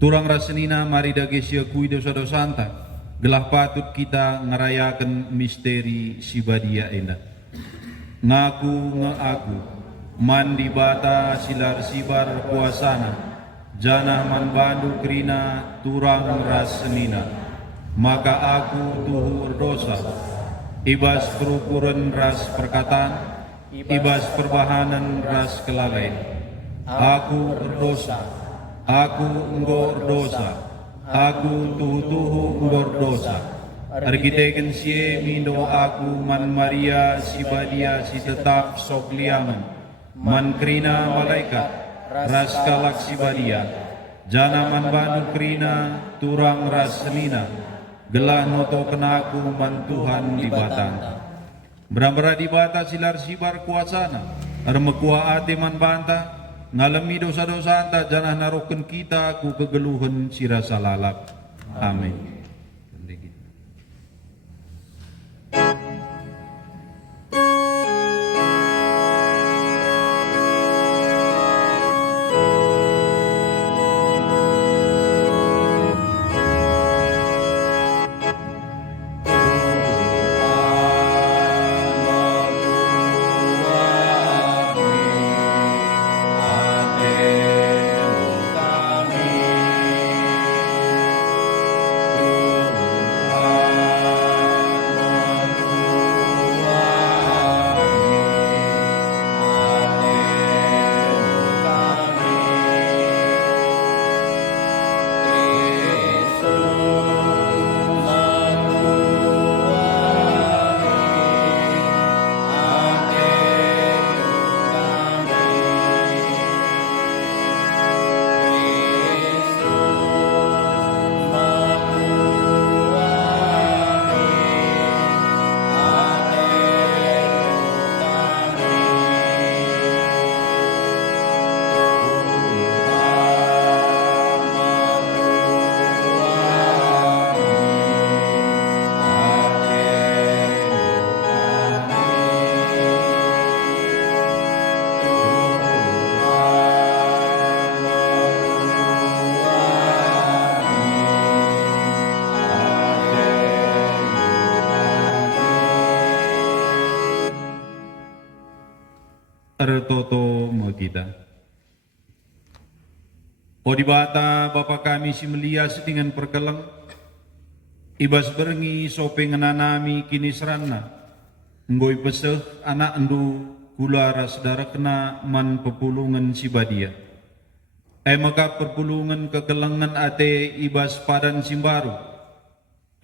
Turang rasenina mari dagesia kui dosa-dosa anta, gelah patut kita ngerayakan misteri sibadia enda. Ngaku ngeaku, mandi bata silar sibar kuasana, janah man bandu krina turang rasenina, maka aku tuhu dosa, ibas perukuran ras perkataan, ibas perbahanan ras kelalaian. Aku berdosa, aku enggor dosa, aku tuhu enggor dosa. Arkiteken sie mindo aku man Maria si badia si tetap sok liangan, man krina malaikat ras kalak si badia, jana man bandu krina turang ras senina, gelah noto kenaku man Tuhan di batang. Beramra di bata silar sibar kuasana, armekua ate man banta, ngalami dosa-dosa anta janah naroken kita ku kegeluhan sirasa lalap. Amin. Ertoto kita. Odibata Bapa kami si melia dengan perkeleng, ibas berengi sope ngenanami kini serana, ngoi peseh anak endu gula ras darakna man pepulungan si badia. Maka perpulungan kekelengan ate ibas padan simbaru,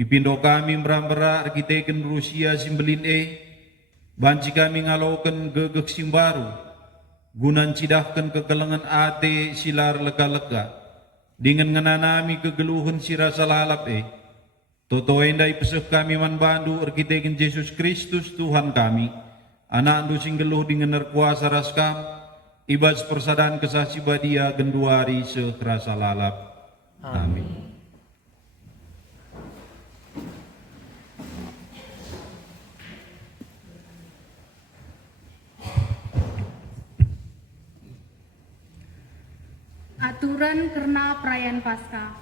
ipindo kami merambera arkiteken Rusia simbelin banci kami ngalaukan gegek simbaru, gunan cidahkan kekelengan ate silar lega-lega, dengan ngenanami kegeluhan sirasa lalap Toto endai peseh kami man bandu arkiteken Yesus Kristus Tuhan kami, anak andu singgeluh dengan nerkuasa raskam, ibas persadaan kesasi badia genduari sekerasa lalap. Amin. Aturan karena perayaan Paskah.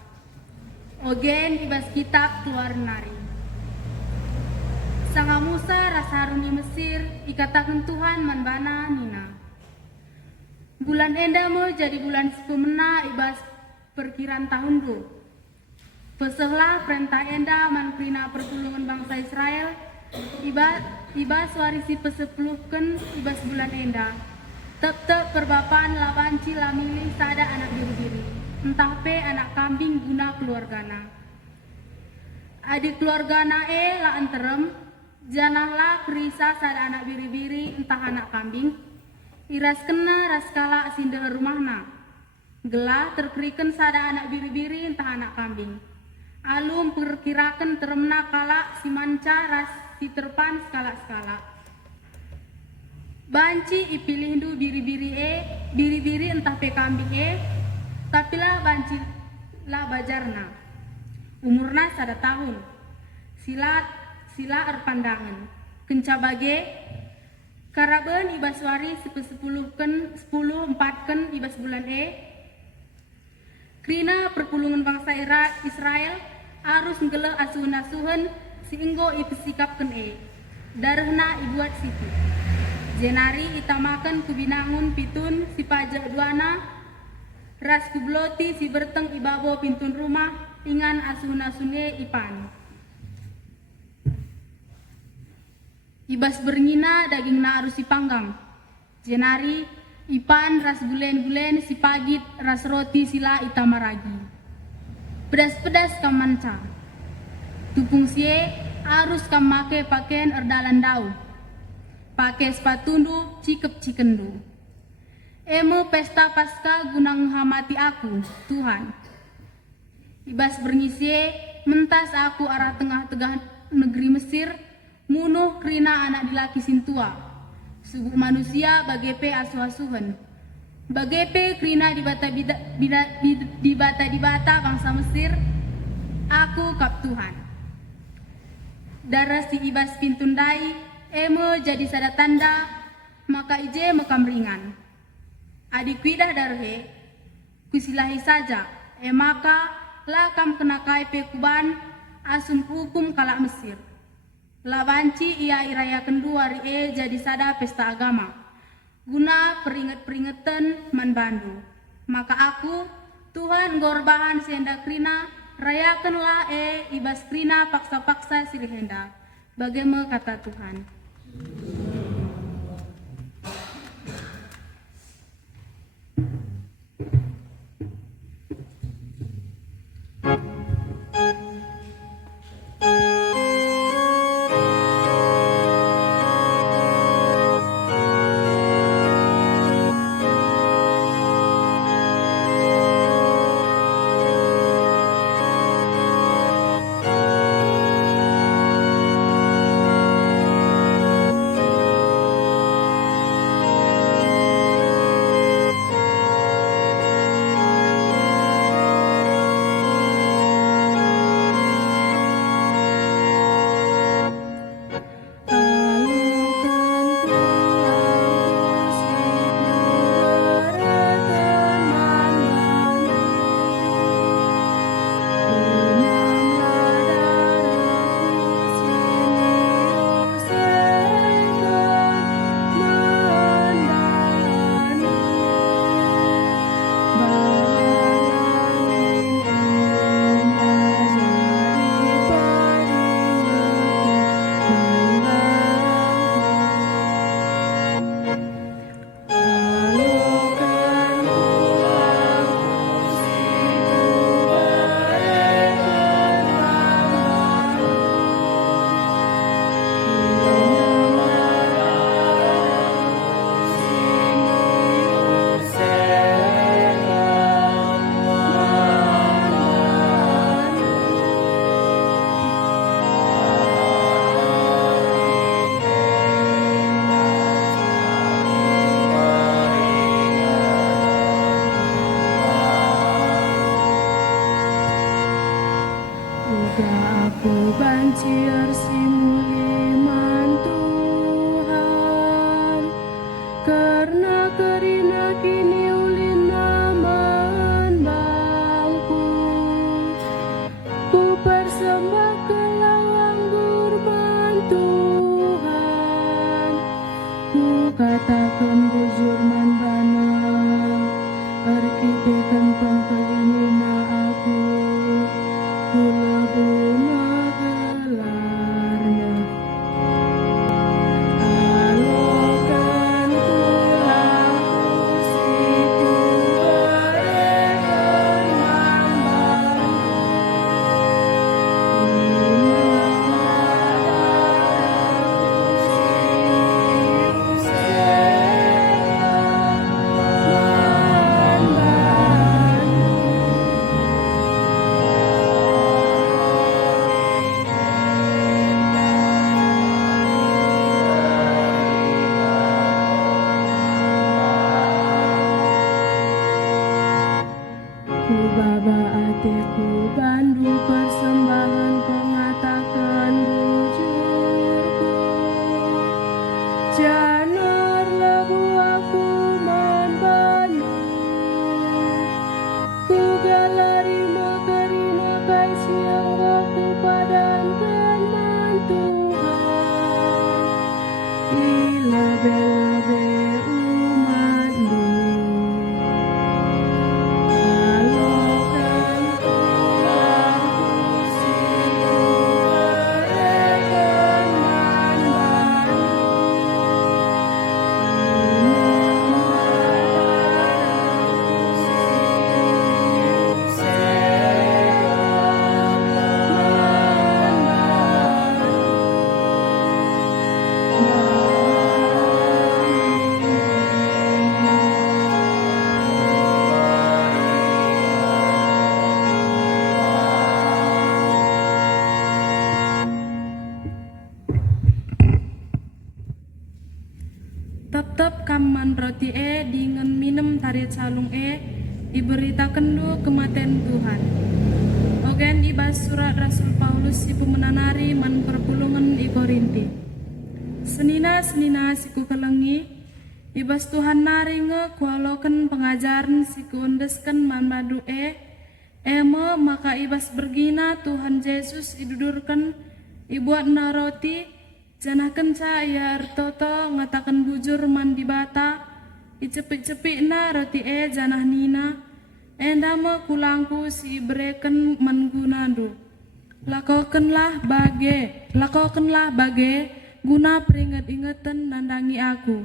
Ogen ibas kitab keluar nari. Sanga Musa rasa harum di Mesir, ikatakan Tuhan manbana nina. Bulan enda mau jadi bulan sepemena ibas perkiraan tahun do. Pesehlah perintah enda man prina pertulungan bangsa Israel, ibas warisi pesepuluhkan ibas bulan enda. Tetap perbapaan labanci lamili sada anak biru-biri, entah pe anak kambing guna keluargana. Adik keluargana la anterem, janahlah perisa sada anak biri-biri entah anak kambing, iras kena raskala sindel rumahna. Gelah terkerikan sada anak biri-biri entah anak kambing. Alum perkirakan teremna kala si manca ras si terpan skala-skala. Banci ipilih hindu biri-biri entah pe kambing tapi lah banci lah bajarna. Umurna sada tahun. Sila erpandangan. Kenca bage karaben ibas wari 10 empatkan ibas bulan Krina perpulungan bangsa Israel arus ngeleh asuhan-asuhan sehingga ipesikapkan darahna ibuat situ. Jenari itamakan kubinangun pitun si pajak duana ras kubloti si berteng ibabo pintun rumah ingan asuhan-asuhne ipan. Ibas berngina dagingna arus ipanggang. Jenari ipan ras gulen-gulen si pagit ras roti sila itamaragi. Pedas-pedas kam manca. Tupung sie arus kam make pakaian erdalan dau. Pakai sepatundu cikep cikendu. Emo pesta pasca guna menghamati aku, Tuhan. Ibas berngisi mentas aku arah tengah-tengah negeri Mesir, munuh krina anak dilaki sintua. Subuh manusia bagepe asuh-asuhan. Bagepe krina dibata bangsa Mesir, aku kap Tuhan. Darah si ibas pintundai, emo jadi sada tanda, maka ije mekam ringan. Adik kuidah darhe, kusilahi saja, maka lakam kena kaipe kuban, asum hukum kalak Mesir. Lawanci ia iraya kendua jadi sada pesta agama. Guna peringat-peringatan man bandu. Maka aku, Tuhan gorbahan senda krina, rayakanlah ibas krina paksa-paksa silihenda. Bagaimana kata Tuhan. Aku banjir simuliman Tuhan, karena kerina kini ulina menbangku. Ku persembah kelawang gurman Tuhan, ku katakan bujur mandana, arkitekan pengkelina aku. Kula bunga gelarnya Galarima karima kasih angga kepada teman Tuhan. Ilabe umatmu. Halokan Tuhan kusiku berikan manbaru. Tep-tep kaman roti dengan minum tarik calung diberitakan du kematian Tuhan. Ogen ibas surat Rasul Paulus si pemenanari man perpulungan di Korinti. Senina siku kelengi ibas Tuhan nari kualokan pengajaran siku undeskan man madu emo maka ibas bergina Tuhan Yesus idudurkan ibuat na roti janah kenca ya artoto ngatakan bujur man di bata icepik-cepik na roti janah nina endama kulangku si bereken man gunadu lakokanlah bage guna peringat-ingatan nandangi aku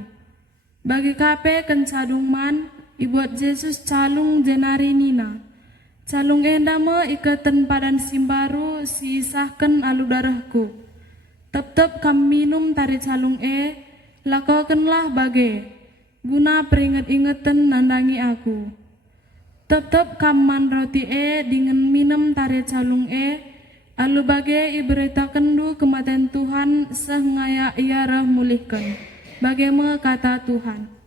bagi kape kencadung man ibuat Yesus calung jenari nina calung endama ikatan padan simbaru si isahkan alu darahku tep-tep kam minum tari calung lakokanlah bage guna peringat-ingatan nandangi aku tep-tep kam man roti dengan minum tari calung alu bage iberitakan du kematian Tuhan sehingga ia rah mulihkan bagaimana kata Tuhan.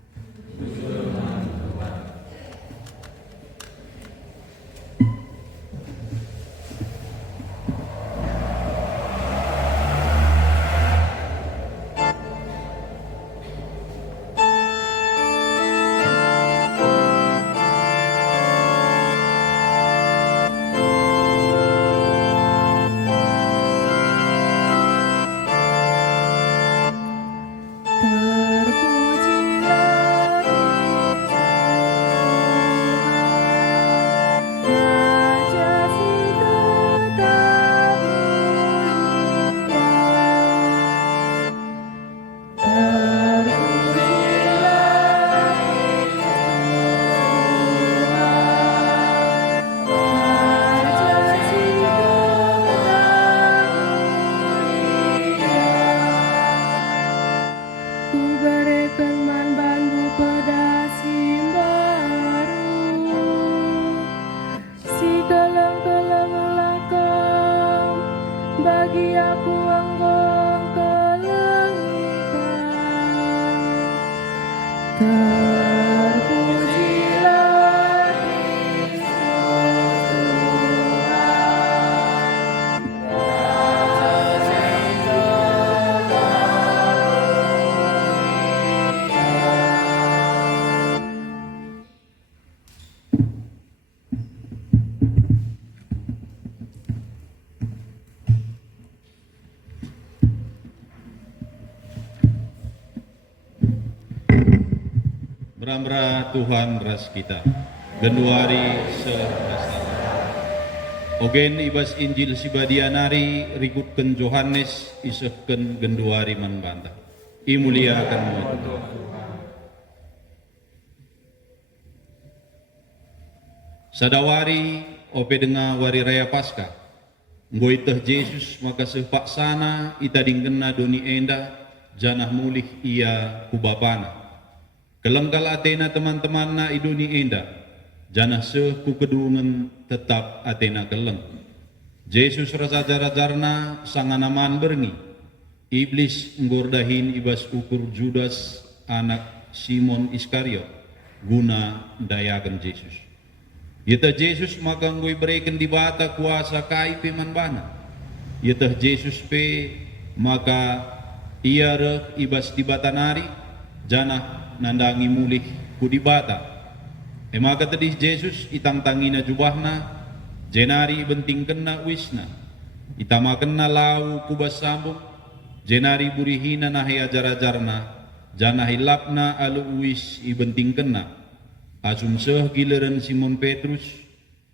Bagi aku engkau kelengikan, terpujilah Kristus Tuhan, Raja segala Beramra Tuhan ras kita, genduari serasa. Ogen ibas Injil sibadianari rikutken Yohanes isehken genduari manbanta. Imuliakan Tuhan. Sadawari ope denga wari raya Paskah. Ngoiteh Yesus maka sepak sana itadingkena doni enda janah mulih ia kubapana. Kelengkal atena teman-teman na iduni enda, janah ku kedungan tetap atena keleng. Yesus rasa jar-jarna sanganaman berngi, iblis ngordahin ibas ukur Judas anak Simon Iskariot, guna dayakan Yesus. Yata Yesus maka ngoi berikan di bata kuasa kaipe manbana. Yata Yesus pe maka ia reh ibas di bata nari, janah nandangi mulih ku di bata Emaka tedih Jesus itang tangina jubahna, jenari benting kena wisna, itama kena lau kubas sambung, jenari burihina nahi ajar-ajarna, jana hilapna alu wis ibenting kena, asum seh giliran Simon Petrus,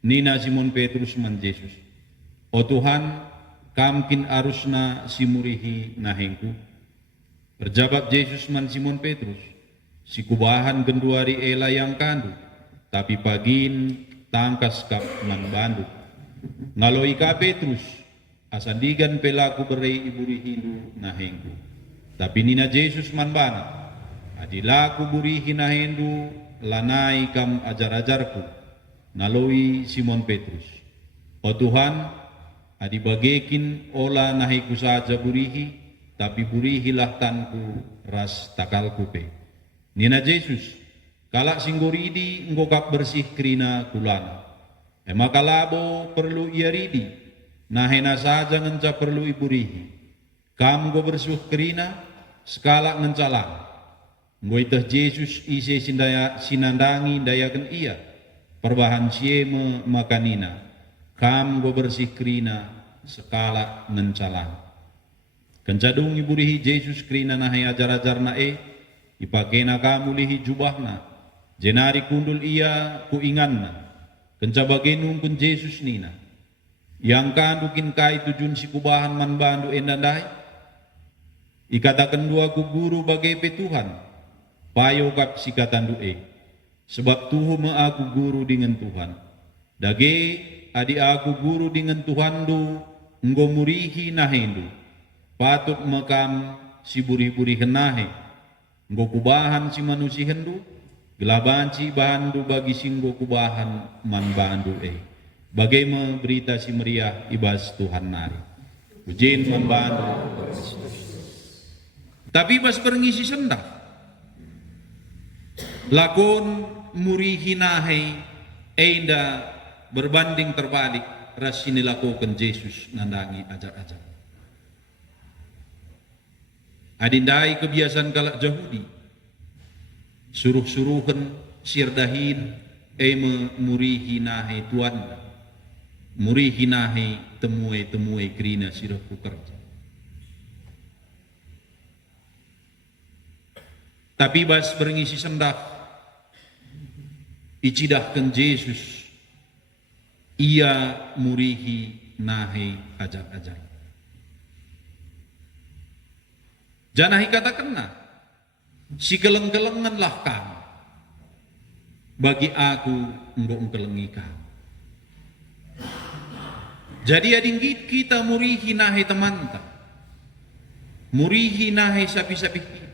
nina Simon Petrus man Jesus. O Tuhan, kamkin arusna simurihi nahengku. Berjawab Jesus man Simon Petrus, si kubahan genduari ela yang kandu, tapi pagin tangkas kap man bandu. Ngaloi ka Petrus, asandigan pelaku berei iburi hindu nahengku. Tapi nina Jesus man bana, adilaku burihi nahendu lanai kam ajar-ajarku. Ngaloi Simon Petrus, o Tuhan, adi bagekin ola nahiku saja burihi, tapi burihilah tanku ras takalku pe. Nina Jesus, kalak singgoridi ngokap bersih krina kulana. Emaka labo perlu ia ridi, nahena saja ngenca perlu iburihi. Kamu go bersuh krina, sekalak ngencalang. Ngoi teh Jesus ise sinandangi dayakan ia, perbahan sieme makanina. Kamu go bersih krina, sekalak ngencalang. Kencadung iburihi Jesus krina nahi ajar-ajarna ipakena kamu lihi jubahna, jenari kundul ia kuinganna, kencabagenung kun Jesus nina, yang kandukin kai tujun si kubahan man bandu endandai, ikatakan dua ku guru bagai petuhan, payo kap sikatandu sebab tuhu me aku guru dengan Tuhan, dage adi aku guru dengan Tuhan du, ngomurihi nahendu, patut mekam si buri-buri henahe, nggo kubahan si manusia hendu, gelaban si bahandu bagi singgo kubahan man bandu bagaimana berita si meriah ibas Tuhan nari, ujin man bandu. Tapi bas berngisi sendak, lakon murihi nahe, enda berbanding terbalik, rasini lakukan Yesus nandangi ajar-ajar. Adindai kebiasaan kalak Yahudi, suruh-suruhan sirdahin murihi nahe tuan, murihi nahe temue krina sirah kukerja. Tapi bas berngisi sendak, icidahkan Yesus, ia murihi nahe ajar-ajar. Janahi kata kena, si keleng-kelenganlah kamu, bagi aku engkau kelengi kamu. Jadi adinggit kita murihi nahe temanta, murihi nahe sapi-sapi kita.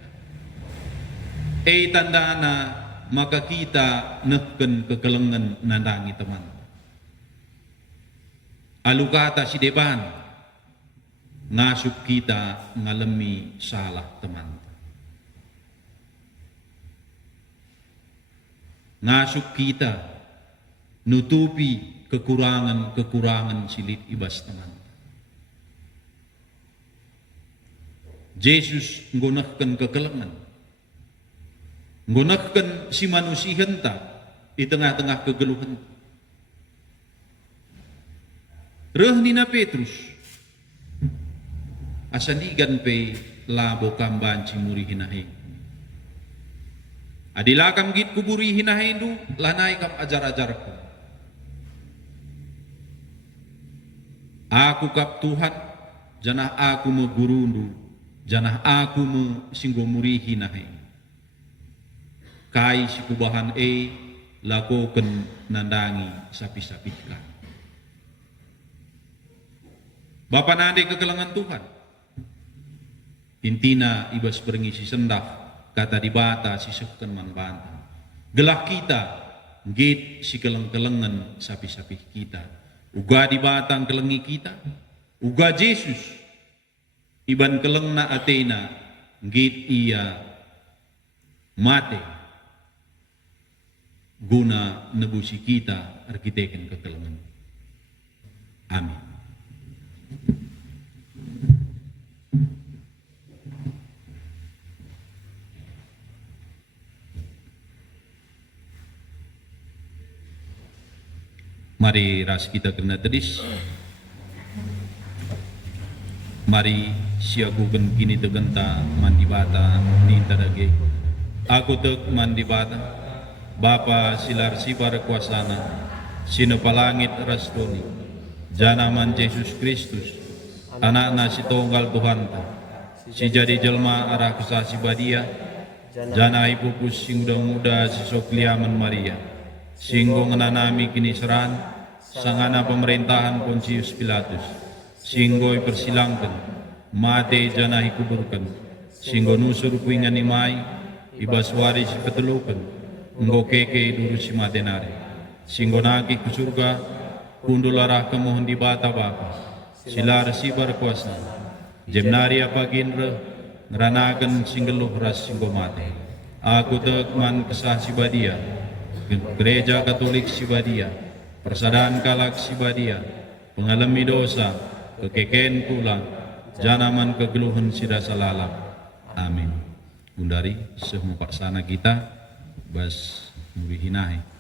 Tandana maka kita neken kekelengan nandangi teman. Alu kata si deban, ngasup kita ngalami salah teman. Ngasup kita nutupi kekurangan silit ibas teman. Yesus nggonahkan kekelengan, nggonahkan si manusia henta di tengah-tengah kegeluhan. Reh nina Petrus, asandigan pe labo kamban cimuri hinahe. Adilakam git kuburi hinahe du, lanai kam ajar-ajarku. Aku kap Tuhan, janah aku me gurundu, janah aku me singgomuri hinahe. Kai si kubahan lakoken nandangi sapi-sapika. Bapa nande kekelengan Tuhan. Intina ibas berngisi sendak, kata dibata si sukkan man bantang. Gelah kita, git si keleng-kelengan sapi-sapi kita. Uga dibatang kelengi kita, uga Yesus. Iban kelengna Athena, git ia mate. Guna nebusi kita arkiteken kekelengan. Amin. Mari ras kita kena tedis. Mari siagukan kini tegenta mandi bata ninta dage. Aku tek mandi bata. Bapa silar sibar kuasana. Sino palangit rastoni. Jana man Yesus Kristus. Anak nasi tunggal Tuhan ta. Si jadi jelma arah kesasi badia. Jana ipupus sing muda si sokliaman Maria. Singgo ngenanami kini seran. Sangana pemerintahan Pontius Pilatus. Singgo persilangkan. Mate jana ikuburkan. Singgo nusur kuingan imai. Ibas waris petelukan. Nggo keke duru si matenare. Singgo naki ke surga. Kundularah kemohon di bata bapa. Silar sibar kuasa. Jemnaria pagindra. Ngeranakan singgeluh ras singgo mate. Aku tekman kesah sibadia. Gereja Katolik sibadia. Persadaan kalak sibadia. Pengalami dosa. Kekeken pula. Janaman kegeluhan sida salalap. Amin. Undari semua paksana kita. Bas mubihinahi.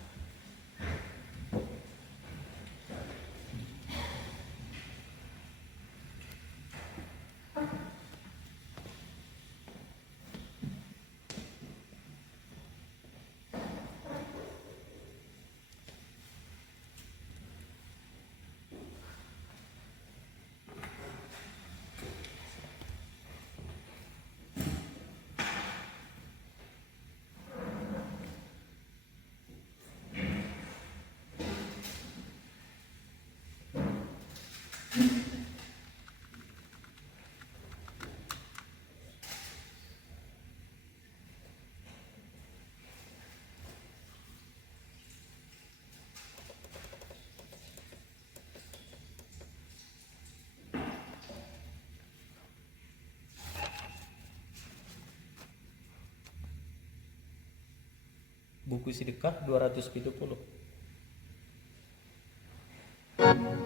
Buku sedekah 270. Segala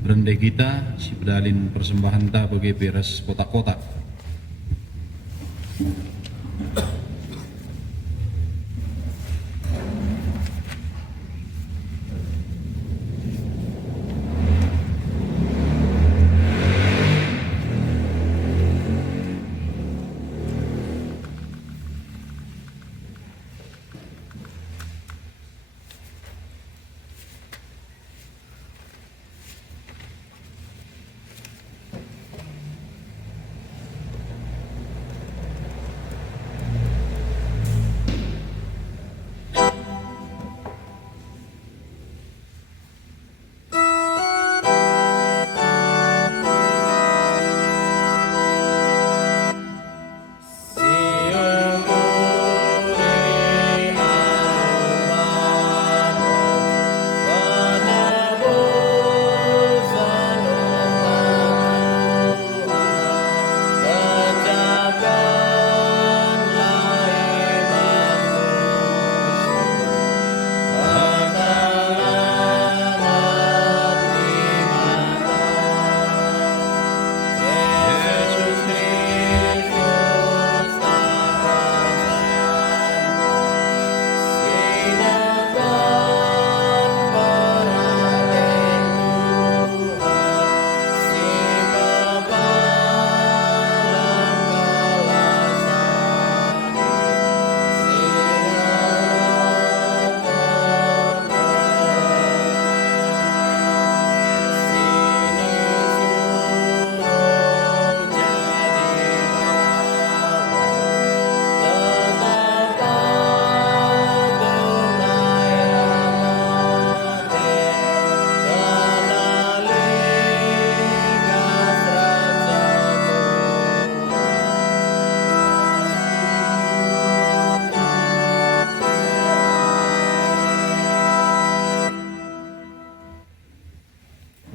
Rende kita si pedalin persembahan ta bagi beres kotak-kotak.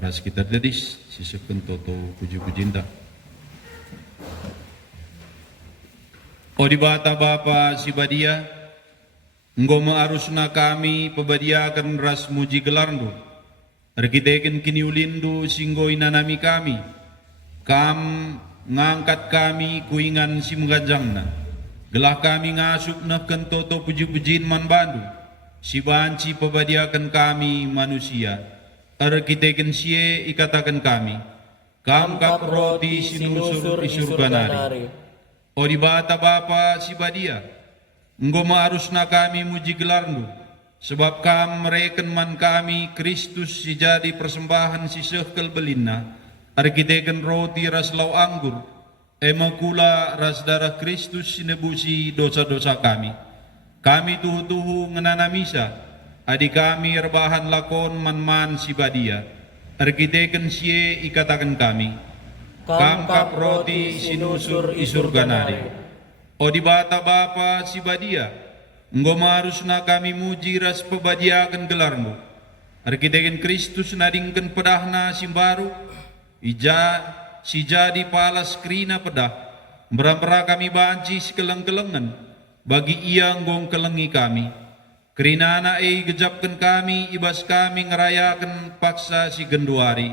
Ras kita dedis sisukun toto puji-pujinta. O di bata bapa si badia, engkau arusna kami pebadiakan ras muji gelarndu. Arkiteken kini ulindu singgo inanami kami. Kam ngangkat kami kuingan si mengajangna. Gelah kami ngasup nahken toto puji-pujin man bandu. Si banci pebadiakan kami manusia. Arkiteken sie ikatakan kami. Kam kap roti sinusur isurganari. O di bata bapa si badia, engkau arusna kami muji gelarndu. Sebab kam mereken man kami Kristus si jadi persembahan si sehkel belinna. Arkiteken roti ras lau anggur. Ema kula ras darah Kristus sinebusi dosa-dosa kami. Kami tuhu-tuhu ngenana misa. Adi kami rebahan lakon man-man si badia. Arkiteken sie ikatakan kami. Kam kap roti sinusur isurganari. O di bata bapa si badia, engkau marusna kami muji ras pebadiakan gelarmu. Arkiteken Kristus nadingken pedahna simbaru. Ija si jadi palas krina pedah. Merambra kami banci sekeleng-kelengan. Bagi ia nggong kelengi kami. Kerinana gejapkan kami, ibas kami ngerayakan paksa si genduari.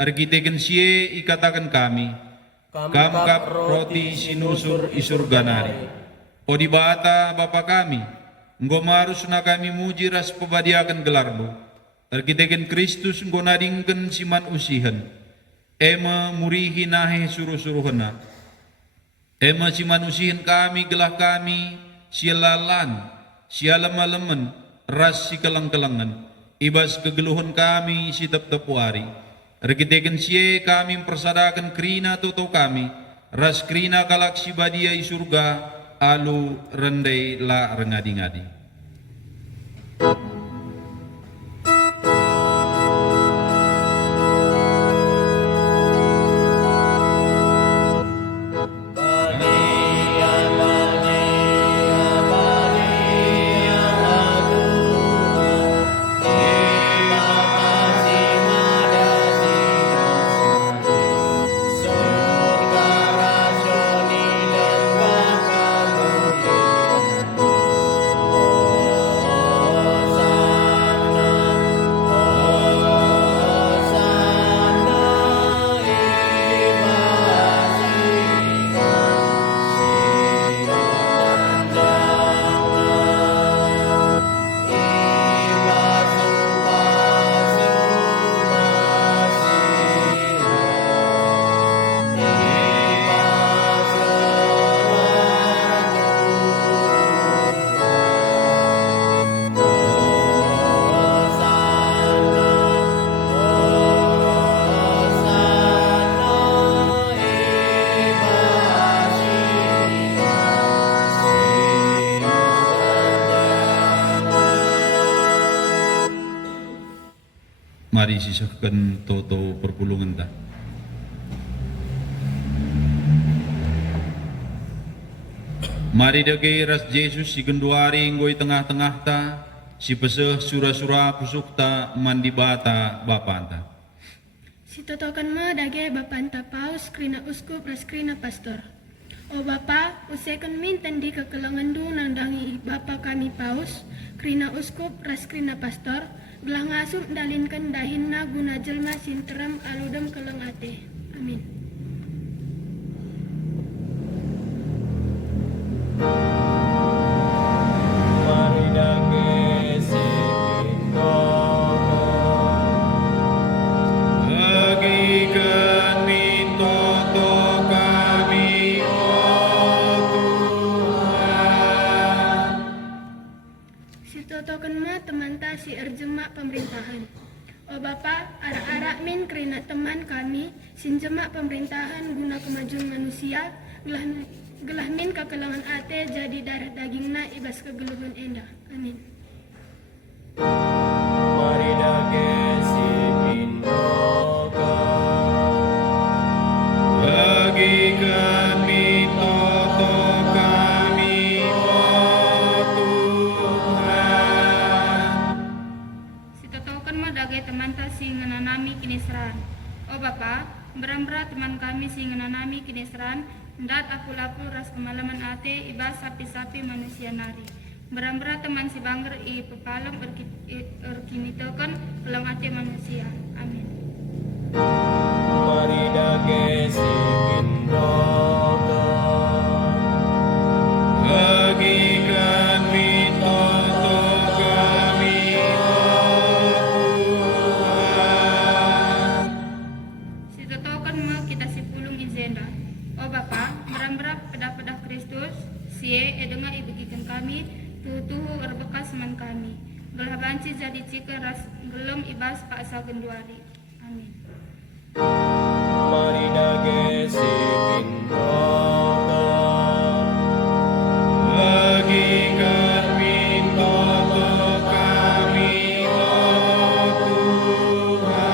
Arkiteken sie ikatakan kami. Kam kap roti sinusur isurganari. O di bata bapa kami, engkau marusna kami muji ras pebadiakan gelarmu. Arkiteken Kristus engkau nadingken siman usihan. Ema murihi nahe suruh-suruhna. Ema siman usihan kami gelah kami sialalan. Sialem-alemen ras si kelang-kelangan. Ibas kegeluhan kami si tep-tep wari. Arkiteken sie kami mempersadakan krina toto kami. Ras krina kalak si badia i surga. Alu rendai la rengadi-ngadi. Surga Mari sisahkan toto perpulungan ta. Mari dagay ras Jesus si genduari ngoy tengah-tengah ta, si peseh sura-sura pusuk ta mandibata bapanta. Si totokan mo dage bapanta paus krina uskup ras krina pastor. O Bapa, usekan min tandi kekelangan du nandangi Bapa kami paus, krina uskup ras krina pastor, gelah ngasup dalinkan dahinna guna jelma sinteram aludem kelengate. Amin. Mari dage si Bagikan mitoto kami, oh Tuhan. Si totokan mo temanta si erjemak pemerintahan. O Bapa, arak-arak min krina teman kami, sinjemak pemerintahan guna kemajuan manusia, gelah min kekelangan ate jadi darah dagingna ibas kegeluhan endah. Amin. Mari dage si Bagikan mitoto kami, oh Tuhan. Si totokan mo dagay teman ta si ngananami kinisran. O Bapa, beram-berat teman kami si ngananami kinisran, ndat apul-apul ras kemalaman ate ibas sapi-sapi manusia nari. Beram-berat teman si bangger i pepalem erkinitokan pelang ate manusia. Amin. Mari dage si Bagikan mitoto kami, oh Tuhan. Si totokan mo kita si pulung izenda. O Bapa, beram-berat pedah-pedah Kristus, sie edenga ibegikan kami, tutuhu erbekas man kami. Gelah banci jadi cika ras gelem ibas paksa genduari. Amin. Mari dage si Bagikan mitoto kami, oh Tuhan.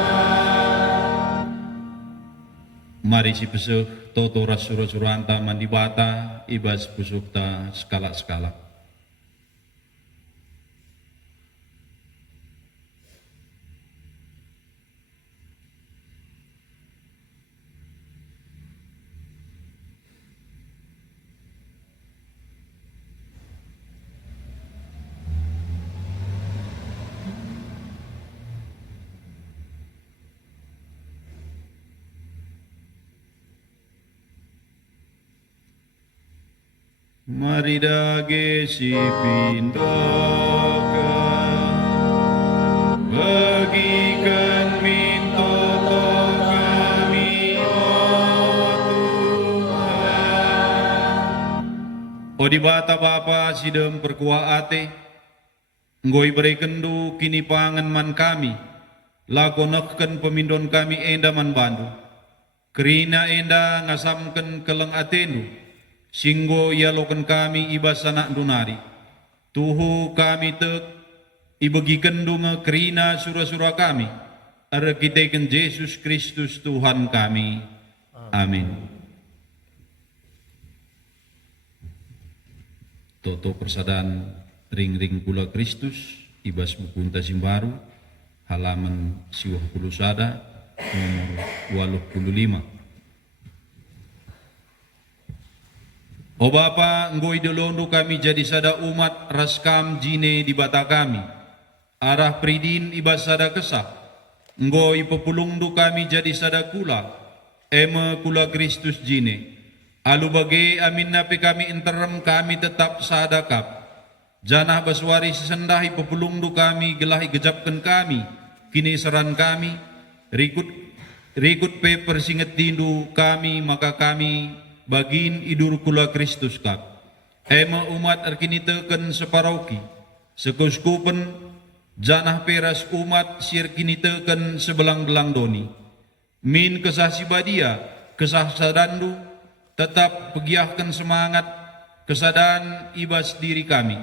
Mari si peseh toto ras sura-suranta mandibata ibas pusukta skala-skala. Mari dage si pindoka, bagikan mitoto kami, oh Tuhan. O di bata Bapa sidem perkuah ate, ngoi berikan du kini pangan man kami, lakonekkan pemindon kami enda man bandu, kerina enda ngasamkan keleng atendu, singgo yalokan kami ibas anak dunari. Tuhu kami tek ibagikan dunga kerina surah-surah kami. Ara kitakan Yesus Kristus Tuhan kami. Amin. Toto persadaan ring-ring pula Kristus ibas bukunta simbaru halaman 21 nomor 85. O Bapa, nggoy delondo kami jadi sada umat raskam jine di bata kami. Arah pridin ibas sada kesah. Nggoy pepulungdu kami jadi sada kula. Eme kula Kristus jine. Alu bage amin napi kami enterem kami tetap sadakap. Janah baswari sesendahi pepulungdu kami gelahi gejapkan kami. Kini seran kami. Rikut pe persinget dindu kami maka kami bagin idur kula Kristus kap. Ema umat erkinitekan separoki. Sekuskupen janah peras umat sirkinitekan sebelang-belang doni. Min kesah sibadia, kesah sadandu, tetap pegiahkan semangat, kesadaan ibas diri kami.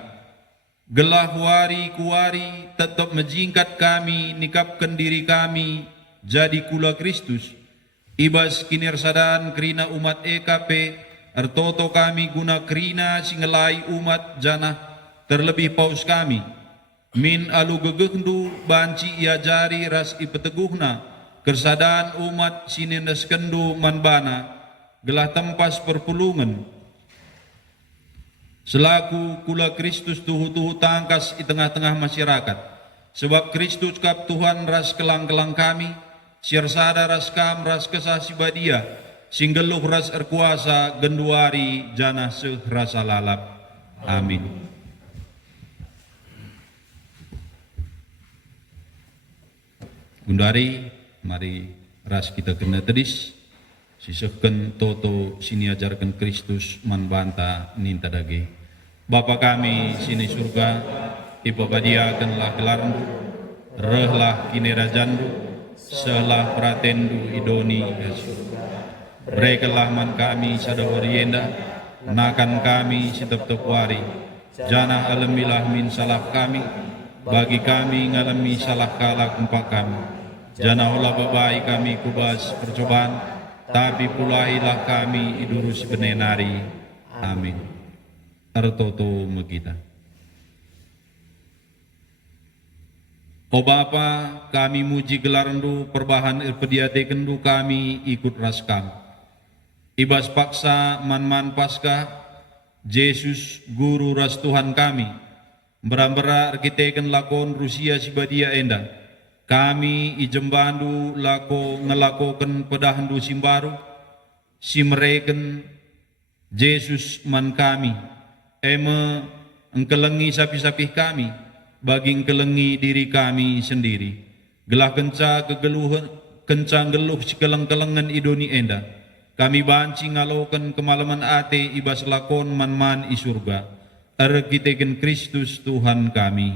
Gelah wari kuari tetap menjingkat kami, nikapkan diri kami jadi kula Kristus. Ibas kinirsadan kerina umat EKP, ertoto kami guna kerina singelai umat janah terlebih paus kami. Min alu gegehndu banci iajari ras ipeteguhna, kersadaan umat sinindas kendu manbana, gelah tempas perpulungan. Selaku kula Kristus tuhu-tuhu tangkas di tengah-tengah masyarakat. Sebab Kristus kap Tuhan ras kelang-kelang kami, siarsada ras kam ras kesah sibadia, singgeluh ras erkuasa genduari janah seh rasa lalap. Amin. Gundari, mari ras kita kena tedis, sisehken toto sini ajarkan Kristus manbanta ninta dage. Bapa kami sini surga, ipabadiakanlah gelarmu, rehlah kini rajandu, selah pratendu idoni Yesus. Berikanlah man kami sadawarienda, nakan kami sitep-tep wari, janah alamilah min salah kami, bagi kami ngalami salah kalak empat kami. Janah olah babai kami kubas percobaan, tapi pulailah kami idurus benenari. Amin. Artoto megita. O Bapa, kami muji gelarandu perbahan irpediate kendu kami ikut raskam. Ibas paksa man-man pasca, Yesus guru ras Tuhan kami, berambara arkiteken lakon Rusia sibadia enda, kami ijembandu lako ngelakoken pedahandu simbaru, simreken Yesus man kami, eme engkelengi sapi-sapi kami, bagi engkelengi diri kami sendiri, gelah kenca kencang geluh sikeleng-kelengan idoni enda, kami banci ngaloken kemalaman ate ibas lakon man-man i surga, arkiteken Kristus Tuhan kami.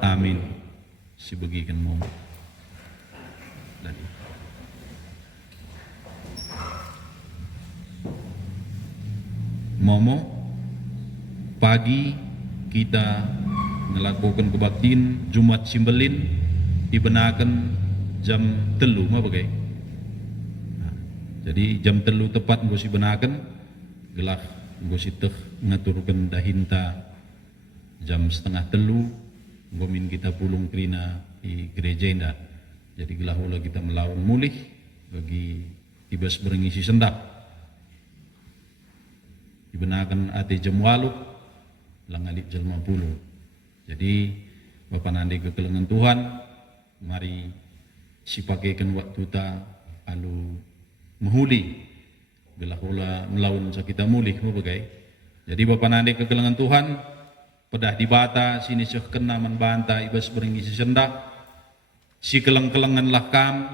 Amin. Sibagikan mau. Momo pagi kita melakukan kebaktian Jumat Simbelin dibenakan jam telu mah bagai. Nah, jadi jam telu tepat nggo si benakan gelah nggo si teh ngaturkeun dahinta jam setengah telu gomin kita pulung krina di gereja indah. Jadi gelah ulah kita melawan mulih bagi ibas berengisi sendak. Dibenakan ate jam 8 langalip jelma puluh. Jadi Bapak nandi kekelengan Tuhan, mari sipakaikan waktu ta alu menghuli gelah ulah melawan sakita mulih bagai. Jadi Bapak nandi kekelengan Tuhan, pedah dibata sini seh kena membanta ibas berengisi sendak, si keleng-kelengan lah kam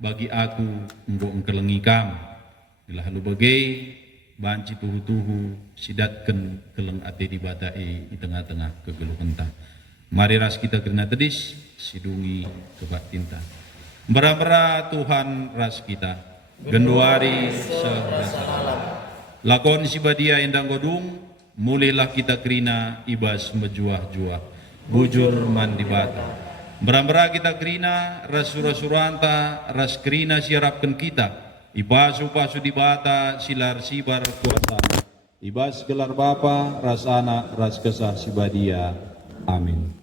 bagi aku enggo engkelengi kam, gelah lu bagai banci tuhu-tuhu sidatken keleng ate dibatai di tengah-tengah kegeluhan ta. Mari ras kita kena tedis sidungi kebaktinta. Bera-bera Tuhan ras kita genduari serasa lakon sibadia endang godung, mulailah kita kerina ibas mejuah-juah bujur mandi bata. Bera-bera kita kerina ras surah-suranta ras kerina siarapkan kita. Ibasu-pasu di bata silar sibar kuasa. Ibas gelar Bapa, ras anak, ras kesah sibadia. Amin.